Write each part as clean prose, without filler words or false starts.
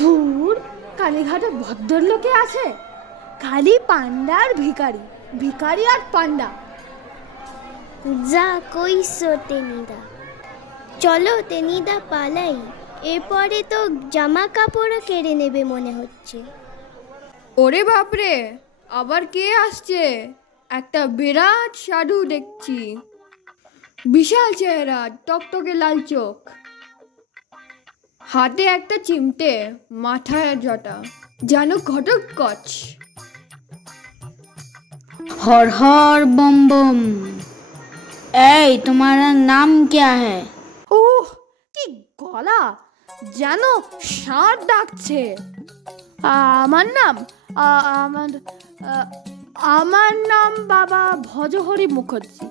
ধুর, কালীঘাটে ভদ্রলোকে আছে, খালি পান্ডা আর ভিখারি, ভিখারি আর পান্ডা। যা কইছো টেনিদা, চলো টেনিদা পালাই, এরপরে তো জামা কাপড়ও কেড়ে নেবে মনে হচ্ছে। ওরে বাপরে, আবার কে আসছে? একটা বিরাট সাধু দেখছি, বিশাল চেহারা, টকটকে লাল চোখ, হাতে একটা চিমটে, মাথায় জটা, যেন ঘটোৎকচ। हर हर बम बम। ऐ तुम्हारा नाम क्या है? ওহ, কি গলা, যেন ষাঁড় ডাকছে। আমার নাম আমার আমার নাম বাবা ভজহরি মুখার্জি,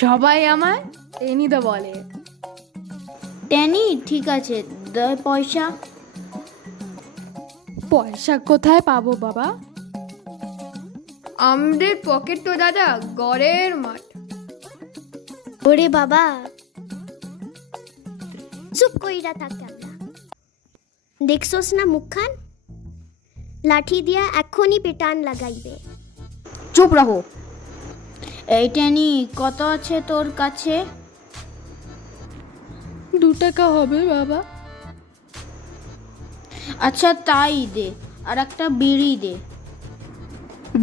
সবাই আমায় টেনিদা বলে। টেনি, ঠিক আছে, দে পয়সা। পয়সা কোথায় পাবো বাবা? আমাদের পকেট তো দাদা গড়ের মাঠ। ওরে বাবা, চুপ কইরা থাকে আমরা। দেখছোস না মুখখান, লাঠি দিয়া এখনই পেটান লাগাইবে। চুপ রাখো। এই টেনি, কত আছে তোর কাছে? 2 টাকা হবে বাবা। আচ্ছা তাই দে, আর একটা বিড়ি দে।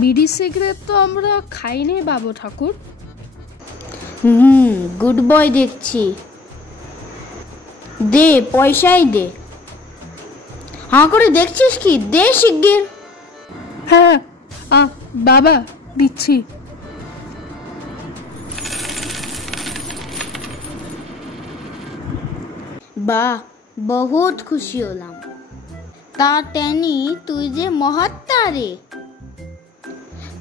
বিড়ি সিগারেট তো আমরা খাইনি বাবু ঠাকুর। গুড বয় দেখছি। দে, পয়সাই দে। হাঁ করে দেখছিস কি? দে শিগগির। হ্যাঁ বাবা, দিচ্ছি। বাহ, বহুত খুশি হলাম। তা টেনি, তুই যে মহাত্মা রে।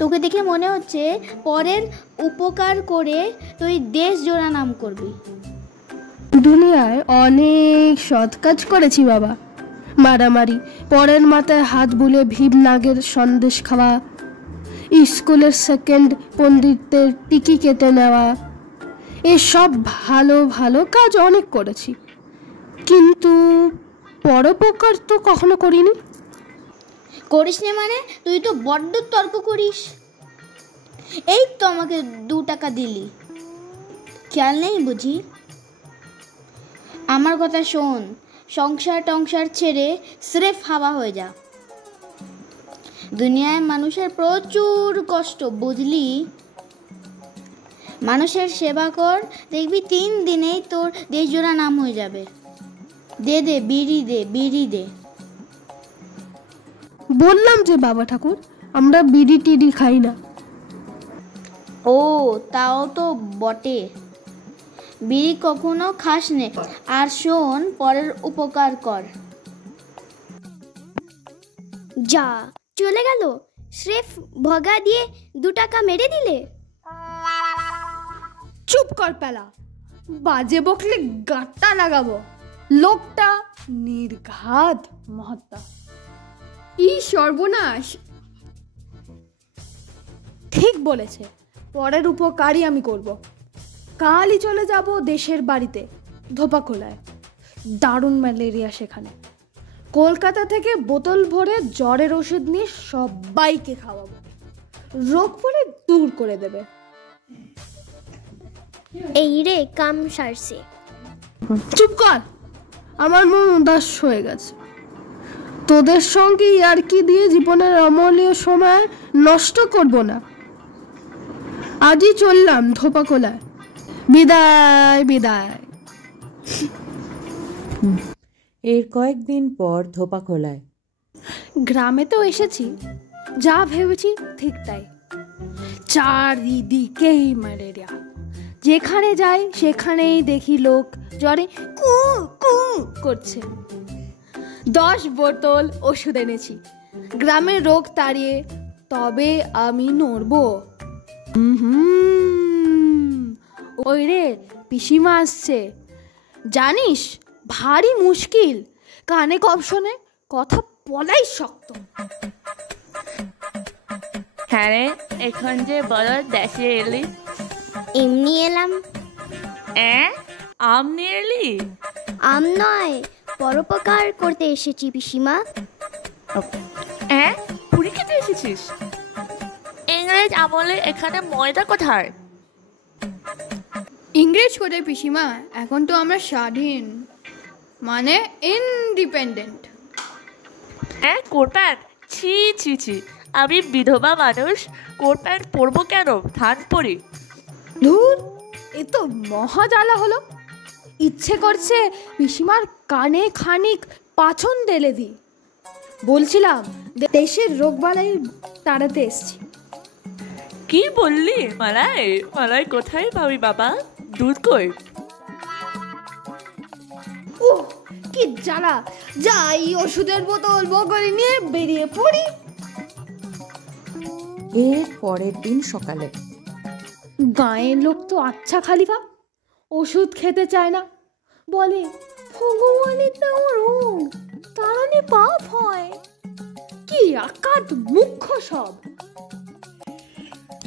তোকে দেখে মনে হচ্ছে পরের উপকার করে তুই দেশ জোড়া নাম করবি। দুনিয়ায় অনেক সৎ কাজ করেছি বাবা। মারামারি, পরের মাথায় হাত বুলে ভীম নাগের সন্দেশ খাওয়া, স্কুলের সেকেন্ড পণ্ডিতদের টিকি কেটে নেওয়া, এসব ভালো ভালো কাজ অনেক করেছি, কিন্তু পরোপকার তো কখনো করিনি। করিস নে মানে? তুই তো বড্ড তর্ক করিস। এই তো আমাকে 2 টাকা দিলি, খেয়াল নেই বুঝি? আমার কথা শোন, সংসার টংসার ছেড়ে স্রেফ হাওয়া হয়ে যা। দুনিয়ায় মানুষের প্রচুর কষ্ট, বুঝলি? মানুষের সেবা কর, দেখবি 3 দিনেই তোর দেশজোড়া নাম হয়ে যাবে। দে দে, বিড়ি দে, বিড়ি দে। বললাম যে বাবা ঠাকুর, আমরা বিড়ি টিড়ি খাই না। ও, তাও তো বটে, বিড়ি কখনো খাস নে। আর শোন, পরের উপকার কর। যা চলে গেল, স্রেফ ভগা দিয়ে 2 টাকা মেরে দিলে। চুপ কর পেলা, বাজে বকলে গাঁটটা লাগাবো। লোকটা নির্ঘাত মহাত্মা। কি সর্বনাশ! ঠিক বলেছে, পরের উপকারই আমি করব। কালই চলে যাব দেশের বাড়িতে, ধোপাখোলায়। দারুণ ম্যালেরিয়া সেখানে। কলকাতা থেকে বোতল ভরে জ্বরের ওষুধ নিয়ে সবাইকে খাওয়াবো, রোগ পরে দূর করে দেবে। এই রে, কাম সারছে। চুপ কর, আমার মন উদাস হয়ে গেছে। তোদের সঙ্গে আর কি দিয়ে জীবনের অমূল্য সময় নষ্ট করব না। আজই চললাম ধোপাখোলায়। বিদায় বিদায়। এর কয়েকদিন পর ধোপাখোলায়। গ্রামে তো এসেছি, যা ভেবেছি ঠিক তাই। চারিদিকেই ম্যালেরিয়া, যেখানে যাই সেখানেই দেখি লোক জ্বরে কু কু করছে। 10 বোতল ওষুধ এনেছি, গ্রামের রোগ তাড়িয়ে তবে আমি নড়বো। ওই রে, পিসিমা আসছে, জানিস ভারী মুশকিল, কানে কম শোনে, কথা বলাই শক্ত। হ্যাঁ রে, এখন যে বড় দেশে এলি। এমনি এলাম। আম নিয়ে এলি? আম নয়, পরোপকার করতে এসেছি পিসিমা। হ্যাঁ, পুরী খেতে এসেছিস? ইংরেজ আমলে এখানে ময়দা কোথায়? ইংরেজ কোথায় পিসিমা? এখন তো আমরা স্বাধীন, মানে ইন্ডিপেন্ডেন্ট। হ্যাঁ, কোট প্যান্ট? ছি ছি ছি, আমি বিধবা মানুষ, কোট প্যান্ট পরবো কেন? থান পরি। ধুর, এ তো মহা জ্বালা হলো। ইচ্ছে করছে পিসিমার কানে খানিক পাছন ঢেলে দিই। বলছিলাম দেশের রোগবালাই তাড়াতে এসছি। কি বললি? মালাই? মালাই কোথায় পাবি বাবা? দুধ কই? উহ, কি জ্বালা! যাই ওষুধের বোতল বগলে নিয়ে বেরিয়ে পড়ি। এর পরের দিন সকালে গাঁয়ের লোক তো আচ্ছা খালিফা, ওষুধ খেতে চায় না, বলে ভগবানের দেওয়া রোগ তাড়ালে পাপ হয়। কি আকার মুখ্য সব।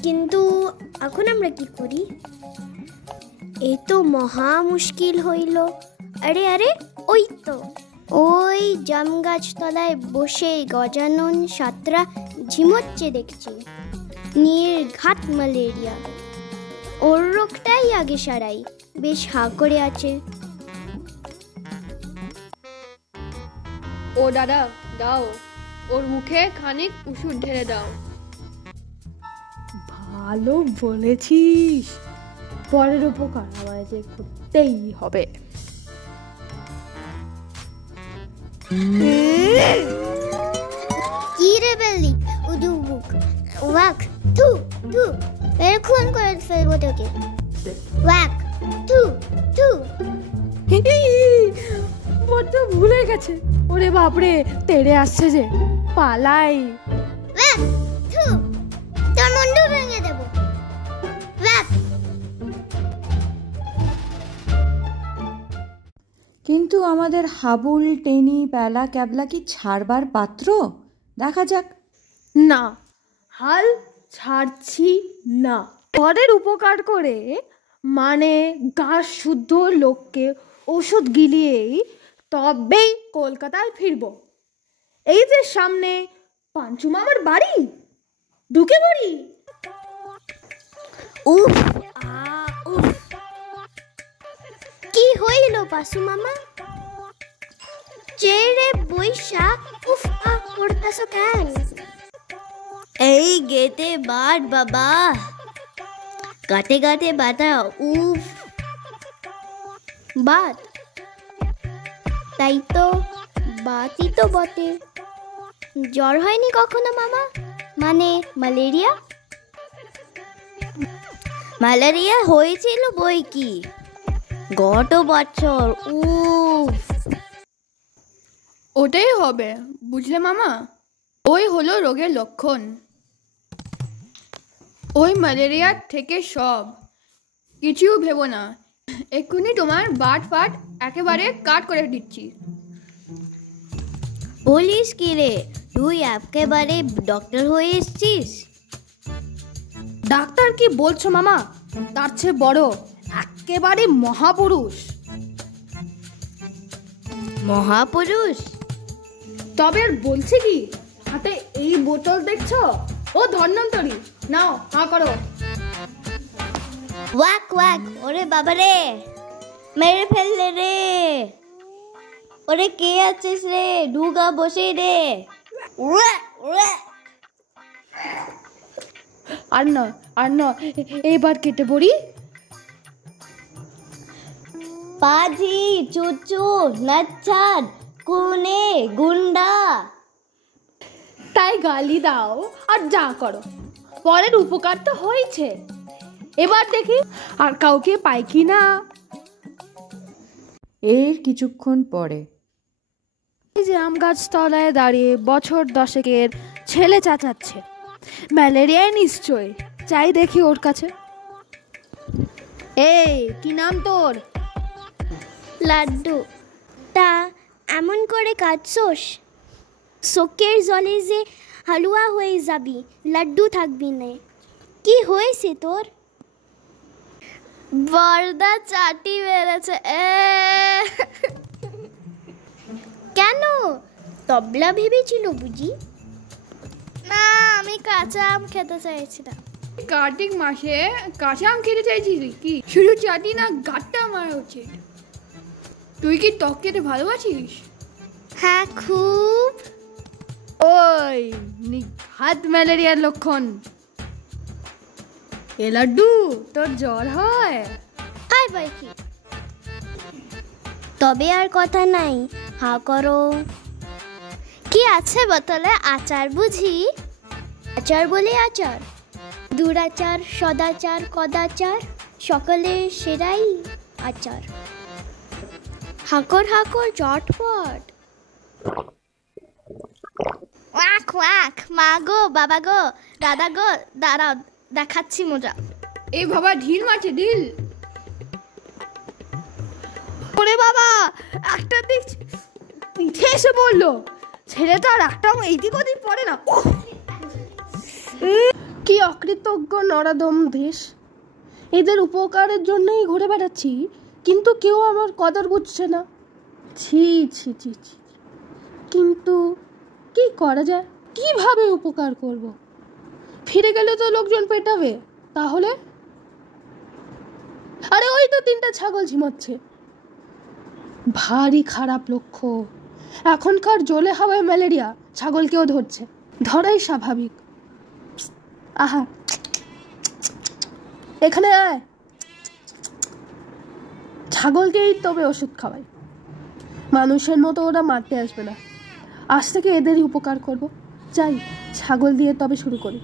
কিন্তু এখন আমরা কি করি? এ তো মহা মুশকিল হইল। আরে আরে, ওই জাম গাছ তলায় বসে গজানন সাতরা ঝিমোচ্ছে দেখছি। নির্ঘাত ম্যালেরিয়া। ওর রোগটাই আগে সারাই। বেশ হা করে আছে। ও দাদা, দাও ওর মুখে খানিক ওষুধ ঢেলে দাও। ভালো বলেছিস, পরের উপকার আমায় যে করতেই হবে। কি রে বেলি, উদুবুক ওয়াক থু থু, এরকম করে ফেলবো তোকে। ওয়াক থু থু। বড্ড ভুলে গেছে। ওরে বাপরে, তেড়ে আসছে যে, পালাই। ওয়াক থু, তোর মুন্ডু ভেঙে দেবো। ওয়াক। কিন্তু আমাদের হাবুল, টেনি, প্যালা, ক্যাবলা কি ছাড়বার পাত্র? দেখা যাক। না, হাল ছাড়ছি না। পরের উপকার করে মানে গাছ শুদ্ধ লোককে ওষুধ গিলিয়েই তবেই কলকাতায় ফিরব। এই যে সামনে পাঞ্চু মামার বাড়ি, ঢুকে পড়ি। উফ উফ, কি হইল পাসু মামা? চেরে বৈশা উফ করতেছ কেন? এই গেতে বাট বাবা, গাতে গাতে বাতা। উফ বাত, তাই তো বাতই তো বটে। জ্বর হয়নি কখনো মামা? মানে ম্যালেরিয়া? ম্যালেরিয়া হয়েছিল বই কি, গত বছর। উফ, ওটাই হবে, বুঝলে মামা? ওই হলো রোগের লক্ষণ। ওই ম্যালেরিয়ার থেকে সব কিছু ভেবো না, এক্ষুনি তোমার বাট ফাট একেবারে কাট করে দিচ্ছি। বলিস কি রে, তুই একেবারে ডক্টর হয়ে এসছিস? ডাক্তার কি বলছো মামা? তার চেয়ে বড় একেবারে মহাপুরুষ। মহাপুরুষ? তবে আর বলছি কি, হাতে এই বোতল দেখছো? ও ধন্বন্তরী, নাও হা করো। Walk walk. ওরে বাবা রে, মেরে ফেললে রে। ওরে কে আছিস রে? ঢুকা বসে রে। আর না, এইবার কেটে পড়ি। পাজি, চুচু, নাচ্ছাদ, কুনে, গুন্ডা। তাই গালি দাও আর যা করো, পরের উপকার তো হয়েছে। এবার দেখি আর কাউকে পাই কি না। এর কিছুক্ষণ পরে এই যে আম গাছ তলায় দাঁড়িয়ে বছর 10 ছেলে চাচাচ্ছে, ম্যালেরিয়ায় নিশ্চয়। চাই দেখি ওর কাছে। এই কি নাম তোর? লাড্ডু। তা এমন করে কাঁদছোস? শোকের জলে যে হালুয়া হয়ে যাবি, লাড্ডু থাকবি না। কি হয়েছে তোর? বর্দা চাটি বেড়েছে। কেন, তবলা ভেবেছিল বুঝি? না, আমি কাঁচা আম খেতে চাইছিলাম। কার্তিক মাসে কাঁচা আম খেতে চাইছিস কি? শুধু চাটি না, গাঁটটা মারা উচিত। তুই কি ত্বক খেতে ভালোবাসিস? হ্যাঁ, খুব। ওই নিঘাত ম্যালেরিয়ার লক্ষণ। এ লাড্ডু, তোর জ্বর হয়? হাই বাইকি, তবে আর কথা নাই, হা করো। কি আছে বোতলে? আচার বুঝি? আচার বলে আচার, দুরাচার, সদাচার, কদাচার, সকলের সেরাই আচার। হাকর হাকর চটপট। ওয়াক ওয়াক, মা গো, বাবা গো, দাদা গো, দাঁড়াও দেখাচ্ছি মজা। এই বাবা ঢিল মারছে, ঢিল। ওরে বাবা, একটা দিক পিঠে এসে বললো, ছেলেটা আর একটা এইদিক ওদিক পড়ে না। কি অকৃতজ্ঞ নরাদম দেশ! এদের উপকারের জন্যই ঘুরে বেড়াচ্ছি, কিন্তু কেউ আমার কদর বুঝছে না। ছি ছি ছি ছি। কিন্তু কি করা যায়? কিভাবে উপকার করব? ফিরে গেলে তো লোকজন পেটাবে। তাহলে আরে ওই তো 3টা ছাগল ঝিমাচ্ছে। ভারী খারাপ লক্ষ্য। এখনকার জলে হাওয়ায় ম্যালেরিয়া ছাগলকেও ধরছে, ধরাই স্বাভাবিক। আহা, এখানে আয়। ছাগলকেই তবে ওষুধ খাওয়াই, মানুষের মতো ওরা মারতে আসবে না। আজ থেকে এদেরই উপকার করব। যাই, ছাগল দিয়ে তবে শুরু করি।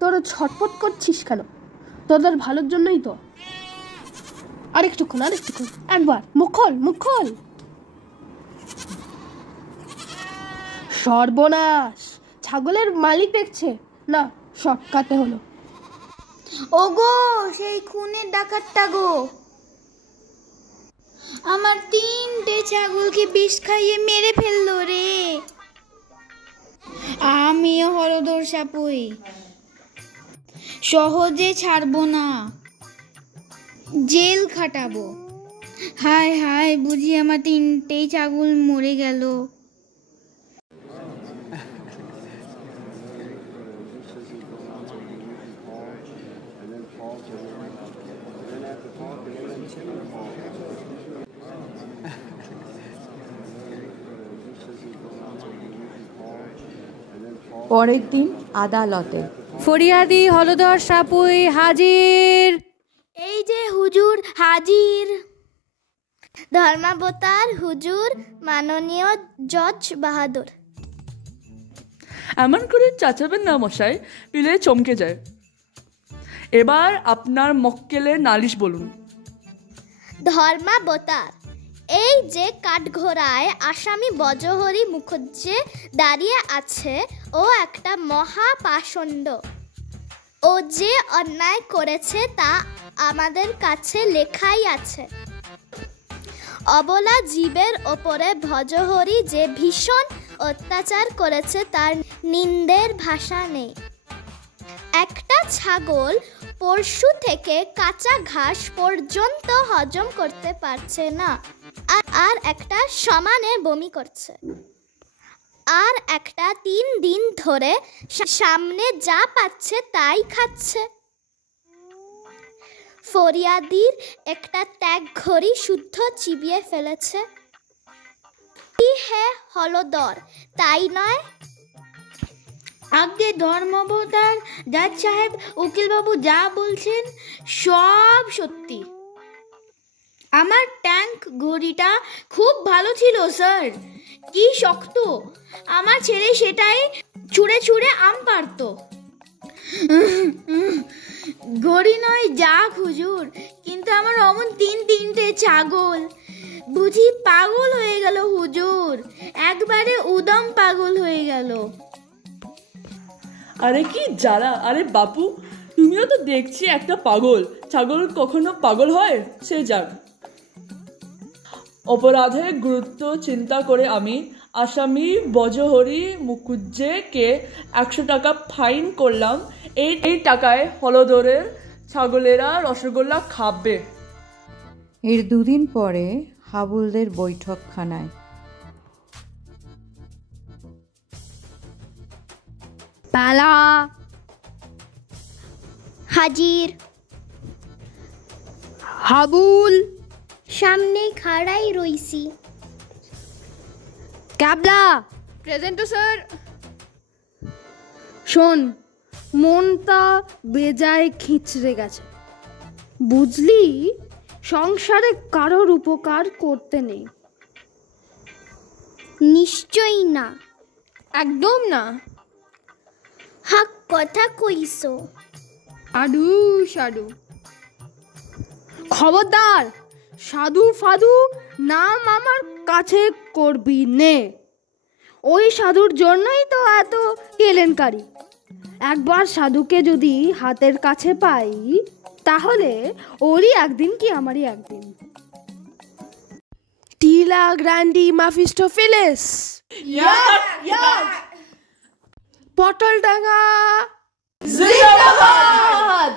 তোরা ছটপট করছিস কেন? তোদের ভালোর জন্যই তো। আরেকটুক্ষণ, একবার মুখ খোল। সর্বনাশ, ছাগলের মালিক দেখছে না, শর্টকাটে হলো। ওগো, সেই খুনের ডাকাতটা গো, আমার 3টে ছাগলকে বিষ খাইয়ে মেরে ফেললো রে। আমিও হলদর সাপুই, সহজে ছাড়বো না, জেল খাটাবো। হায় হায়, বুঝি আমার 3টেই ছাগল মরে গেল। পরের দিন আদালতে। ফরিয়াদি হলধর সাপুই হাজির। এই যে হুজুর হাজির। ধর্মাবতার হুজুর, মাননীয় জজ বাহাদুর। এমন করে চাচাবেন না মশাই, পিলে চমকে যায়। এবার আপনার মক্কেলের নালিশ বলুন। ধর্মাবতার, এই যে কাঠঘোড়ায় আসামি বজহরি মুখুজ্জে দাঁড়িয়ে আছে, ও একটা মহাপাষণ্ড। ও যে অন্যায় করেছে তা আমাদের কাছে লেখাই আছে। অবলা জীবের ওপরে ভজহরি যে ভীষণ অত্যাচার করেছে তার নিন্দের ভাষা নেই। একটা ছাগল পরশু থেকে কাঁচা ঘাস পর্যন্ত হজম করতে পারছে না, আর একটা সমানে বমি করছে, আর একটা 3 দিন ধরে সামনে যা পাচ্ছে তাই খাচ্ছে। ফরিয়াদির একটা ত্যাগ ঘড়ি শুদ্ধ চিবিয়ে ফেলেছে। কি হে হলদর, তাই নয়? আগে ধর্মাবতার জাজ সাহেব, উকিলবাবু যা বলছেন সব সত্যি। আমার ট্যাঙ্ক ঘড়িটা খুব ভালো ছিল স্যার, কি শক্ত। আমার ছেলে সেটাই ছুঁড়ে ছুঁড়ে আম পারত। ঘড়ি নয় যাক হুজুর, কিন্তু আমার অমন 3টে ছাগল। বুঝি পাগল হয়ে গেল হুজুর, একবারে উদম পাগল হয়ে গেল। আরে কি যারা, আরে বাপু, তুমিও তো দেখছি একটা পাগল। ছাগল কখনো পাগল হয়? সে যাক। অপরাধের গুরুত্ব চিন্তা করে আমি আসামি বজহরি মুখুজ্জেকে 100 টাকা ফাইন করলাম। এই টাকায় হলদরের ছাগলেরা রসগোল্লা খাবে। এর 2 দিন পরে হাবুলদের বৈঠকখানায়। প্যালা হাজির। হাবুল সামনে খাড়াই রইছি। ক্যাবলা প্রেজেন্ট তো স্যার। শোন, মনটা বেজায় খিচড়ে গেছে, বুঝলি? সংসারে কারোর উপকার করতে নেই। নিশ্চয়ই না। একদম না। হাক কথা কইছো। আডু সাডু। খবরদার, সাধু ফাধু নাম আমার কাছে করবি নে। ওই সাধুর জন্যই তো এত কেলেঙ্কারি। একবার সাধুকে যদি হাতের কাছে পাই, তাহলে ওরই একদিন কি আমারই একদিন। টিলা গ্র্যান্ডি মাফিস্টোফিলিস, পটল ডাঙ্গা জিন্দাবাদ।